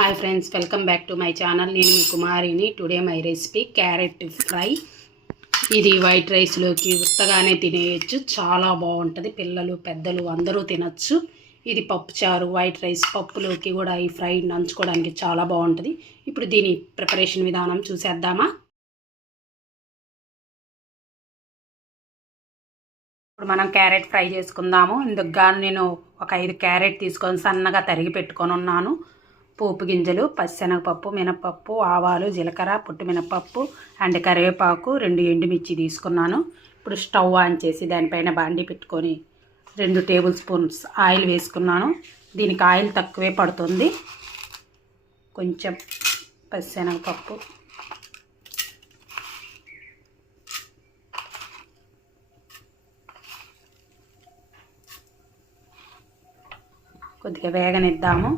Hi friends welcome back to my channel నేను మీ కుమారిని. Today my recipe carrot fry ఇది white రైస్లోకి ఉత్తగానే తినేయచ్చు. చాలా బాగుంటుంది. పిల్లలు పెద్దలు అందరూ తినచ్చు. ఇది పప్పు చారు వైట్ రైస్ పప్పులోకి కూడా ఈ ఫ్రై నంచుకోవడానికి చాలా బాగుంటుంది. ఇప్పుడు దీని ప్రిపరేషన్ విధానం చూసేద్దామా? ఇప్పుడు మనం క్యారెట్ ఫ్రై చేసుకుందాము. ఇందుకు గాను నేను ఒక ఐదు క్యారెట్ తీసుకొని సన్నగా తరిగి పెట్టుకొని ఉన్నాను. పోపు గింజలు పచ్చనగపప్పు మినపప్పు ఆవాలు జీలకర్ర పుట్టు మినపప్పు అండ్ కరివేపాకు రెండు ఎండుమిర్చి తీసుకున్నాను. ఇప్పుడు స్టవ్ ఆన్ చేసి దానిపైన బాండి పెట్టుకొని రెండు టేబుల్ స్పూన్స్ ఆయిల్ వేసుకున్నాను. దీనికి ఆయిల్ తక్కువే పడుతుంది. కొంచెం పచ్చనగపప్పు కొద్దిగా వేగనిద్దాము.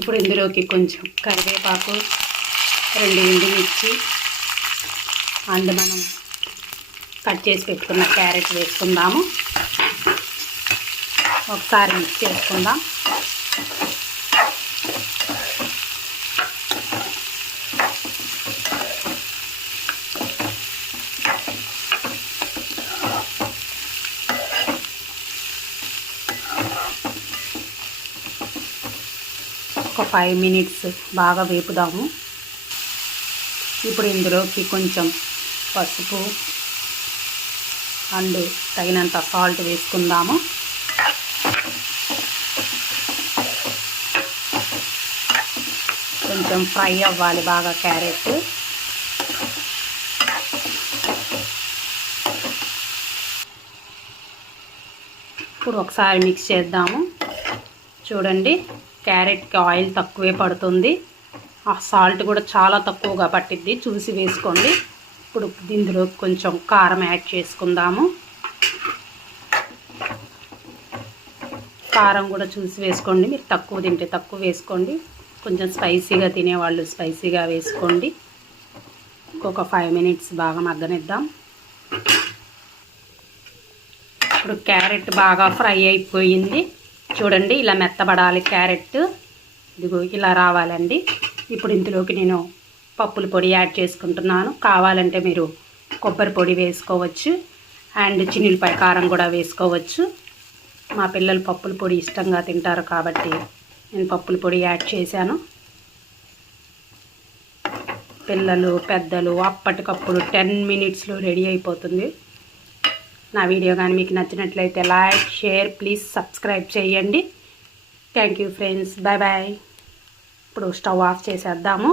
ఇప్పుడు ఇందులోకి కొంచెం కరివేపాకు రెండు ఎండుమిర్చి అండ్ మనం కట్ చేసి పెట్టుకున్న క్యారెట్ వేసుకుందాము. ఒకసారి మిక్స్ చేసుకుందాం. ఒక ఫైవ్ మినిట్స్ బాగా వేపుదాము. ఇప్పుడు ఇందులోకి కొంచెం పసుపు అండ్ తగినంత సాల్ట్ వేసుకుందాము. కొంచెం ఫ్రై అవ్వాలి బాగా క్యారెట్. ఇప్పుడు ఒకసారి మిక్స్ చేద్దాము. చూడండి క్యారెట్కి ఆయిల్ తక్కువే పడుతుంది. ఆ సాల్ట్ కూడా చాలా తక్కువగా పట్టిద్ది. చూసి వేసుకోండి. ఇప్పుడు ఇందులో కొంచెం కారం యాడ్ చేసుకుందాము. కారం కూడా చూసి వేసుకోండి. మీరు తక్కువ తింటే తక్కువ వేసుకోండి. కొంచెం స్పైసీగా తినేవాళ్ళు స్పైసీగా వేసుకోండి. ఇంకొక ఫైవ్ మినిట్స్ బాగా మగ్గనిద్దాం. ఇప్పుడు క్యారెట్ బాగా ఫ్రై అయిపోయింది. చూడండి ఇలా మెత్తబడాలి క్యారెట్. ఇదిగో ఇలా రావాలండి. ఇప్పుడు ఇందులోకి నేను పప్పుల పొడి యాడ్ చేసుకుంటున్నాను. కావాలంటే మీరు కొబ్బరి పొడి వేసుకోవచ్చు. అండ్ చిన్నిలపై కారం కూడా వేసుకోవచ్చు. మా పిల్లలు పప్పుల పొడి ఇష్టంగా తింటారు కాబట్టి నేను పప్పుల పొడి యాడ్ చేశాను. పిల్లలు పెద్దలు అప్పటికప్పుడు టెన్ మినిట్స్లో రెడీ అయిపోతుంది. నా వీడియో కానీ మీకు నచ్చినట్లయితే లైక్ షేర్ ప్లీజ్ సబ్స్క్రైబ్ చేయండి. Thank you friends bye bye ఇప్పుడు స్టవ్ ఆఫ్ చేసేద్దాము.